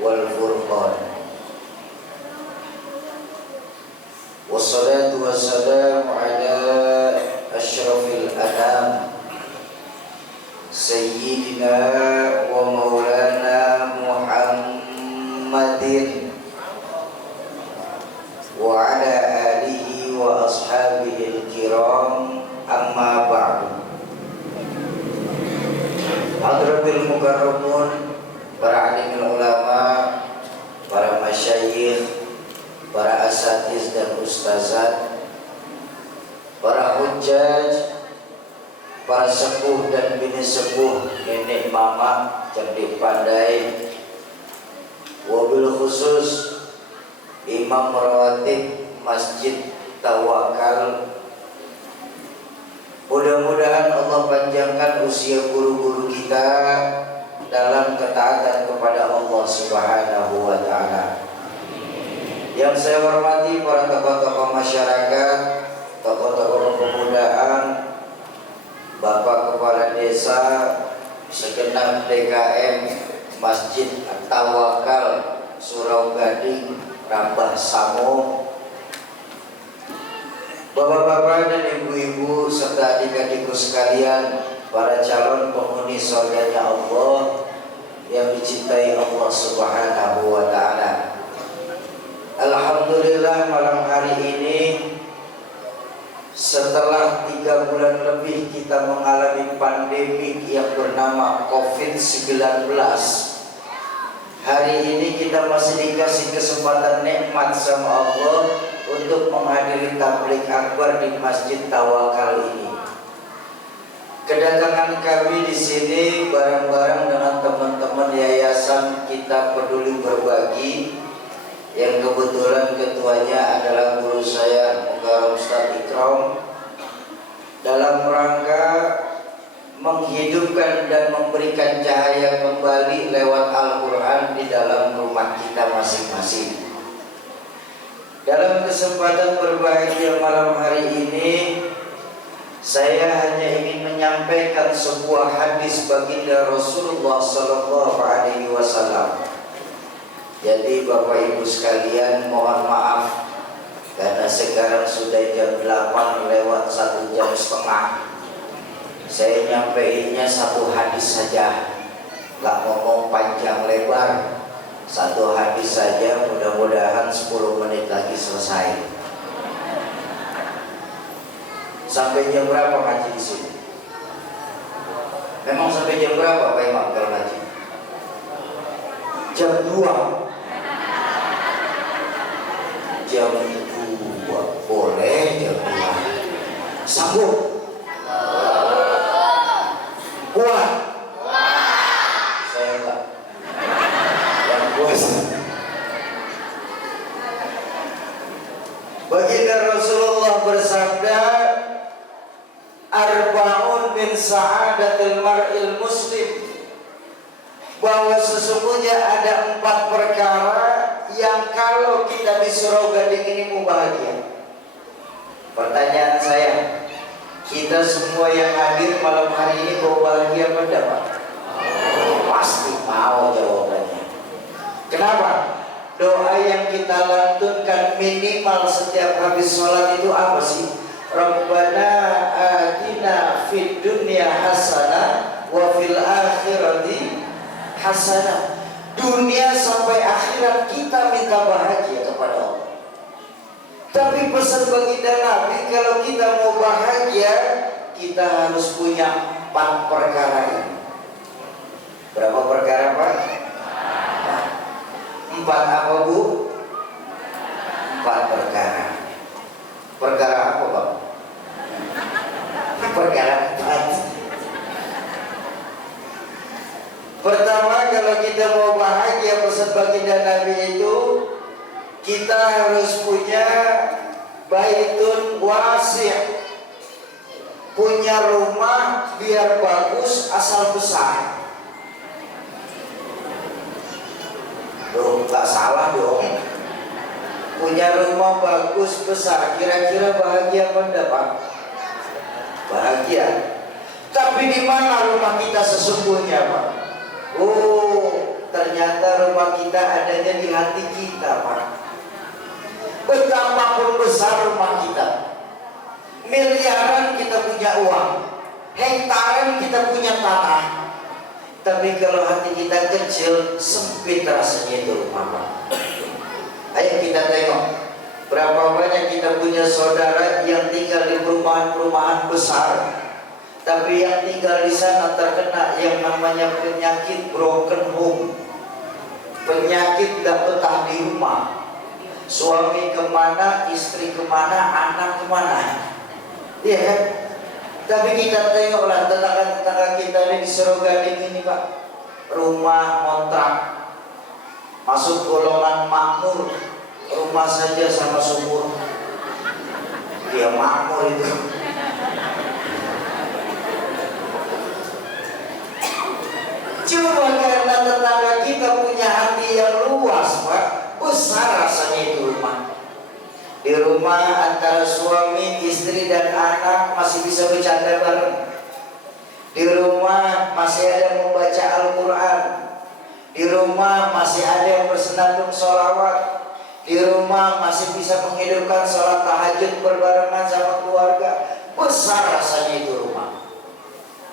wal furqan. Wassalatu wassalamu ala asyrafil anam sayyidina wa maulana Muhammadin wa ala alihi wa ashabihi al-kiram, amma ba'du. Hadratil mukarramun, para alimul ulama, para masyayikh, para asatiz dan ustazat, para hujjaj, para sepuh dan bini sepuh, nenek mama, cerdik pandai, wabil khusus imam rawatib Masjid Tawakal. Mudah-mudahan Allah panjangkan usia guru-guru kita dalam ketaatan kepada Allah Subhanahu wa ta'ala. Yang saya hormati para tokoh-tokoh masyarakat, tokoh-tokoh kepemudaan, Bapak Kepala Desa, segenap DKM Masjid Tawakal Surau Gading, Rambah Samo, bapak-bapak dan ibu-ibu serta adik-adikku sekalian, para calon penghuni surganya Allah yang dicintai Allah Subhanahu wa ta'ala. Alhamdulillah, malam hari ini setelah 3 bulan lebih kita mengalami pandemi yang bernama COVID-19, hari ini kita masih dikasih kesempatan nikmat sama Allah untuk menghadiri tabligh akbar di Masjid Tawakal ini. Kedatangan kami di sini bareng-bareng dengan teman-teman Yayasan Kita Peduli Berbagi, yang kebetulan ketuanya adalah guru saya Mukarram Ustaz Ikram, dalam rangka menghidupkan dan memberikan cahaya kembali lewat Al-Quran di dalam rumah kita masing-masing. Dalam kesempatan berbahagia malam hari ini, saya hanya ingin menyampaikan sebuah hadis baginda Rasulullah SAW. Jadi Bapak Ibu sekalian, mohon maaf karena sekarang sudah jam 8 lewat 1 jam setengah. Saya nyampeinnya satu hadis saja, gak ngomong panjang lebar, satu hadis saja, mudah-mudahan 10 menit lagi selesai. Sampai jam berapa ngaji di sini? Memang sampai jam berapa Pak Imam kalau ngaji? Jam 2. Jam 2 boleh, jam 2 sanggup? Kuat? Saya enggak. Yang puasa. Baginda Rasulullah bersabda, arba'un min sa'adatil mar'il muslim, bahwa sesungguhnya ada 4 perkara yang kalau kita di Surau Gading ini mau bahagia. Pertanyaan saya, kita semua yang hadir malam hari ini mau bahagia apa enggak, Pak? Pasti mau jawabannya. Kenapa? Doa yang kita lantunkan minimal setiap habis sholat itu apa sih? Rabbana atina fid dunya hasanah wa fil akhirati hasanah. Dunia sampai akhirat kita minta bahagia kepada Allah. Tapi pesan baginda Nabi, kalau kita mau bahagia, kita harus punya 4 perkara ini. Berapa perkara, Pak? 4 apa, Bu? 4 perkara. Perkara apa, Pak? Perkara 4. Pertama, kalau kita mau bahagia, pesan baginda Nabi itu, kita harus punya baitun wasi', punya rumah biar bagus asal besar. Loh, gak salah dong. Punya rumah bagus besar, kira-kira bahagia apa enggak, Pak? Bahagia. Tapi di mana rumah kita sesungguhnya, Pak? Oh, ternyata rumah kita adanya di hati kita, Pak. Betapapun besar rumah kita, miliaran kita punya uang, hektaran kita punya tanah, tapi kalau hati kita kecil, sempit rasanya itu rumah, Pak. Ayo kita tengok berapa banyak kita punya saudara yang tinggal di perumahan-perumahan besar, tapi yang tinggal di sana terkena yang namanya penyakit broken home, penyakit gak betah di rumah. Suami kemana, istri kemana, anak kemana, iya kan? Tapi kita tengoklah tetangga-tetangga kita ini di Serogading ini, Pak, rumah kontrak, masuk golongan makmur, rumah saja sama sumur, dia makmur itu. Cuma karena tetangga kita punya hati yang luas, Pak, besar rasanya itu rumah. Di rumah antara suami, istri dan anak masih bisa bercanda bareng. Di rumah masih ada yang membaca Al-Quran. Di rumah masih ada yang bersenandung sholawat. Di rumah masih bisa menghidupkan sholat tahajud berbarengan sama keluarga. Besar rasanya itu rumah.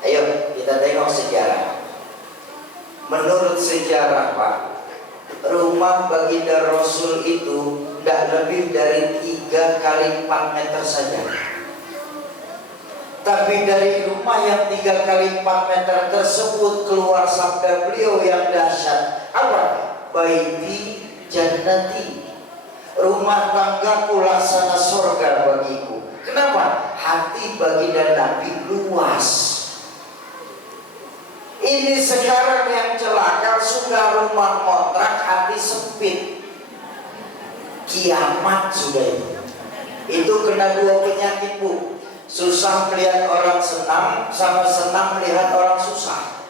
Ayo kita tengok sejarah. Menurut sejarah, Pak, rumah baginda Rasul itu tidak lebih dari 3 kali 4 meter saja. Tapi dari rumah yang 3 kali 4 meter tersebut keluar sabda beliau yang dahsyat. Apa? Baiti jannati, rumah tanggaku laksana surga bagiku. Kenapa? Hati baginda Nabi luas. Ini sekarang yang celaka, sudah rumah kontrak, hati sempit. Kiamat sudah itu. Itu kena 2 penyakit, Bu. Susah melihat orang senang, sama senang melihat orang susah.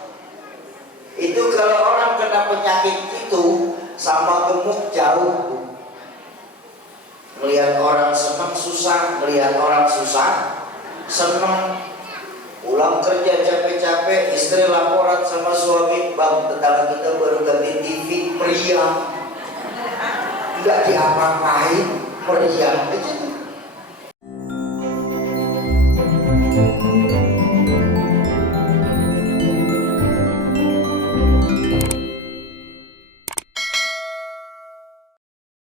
Itu kalau orang kena penyakit itu sama gemuk jauh, Bu. Melihat orang senang susah, melihat orang susah senang. Pulang kerja capek-capek, istri laporan sama suami, "Bang, tetangga kita baru ganti TV, meriah." Enggak diapa-apain, meriah.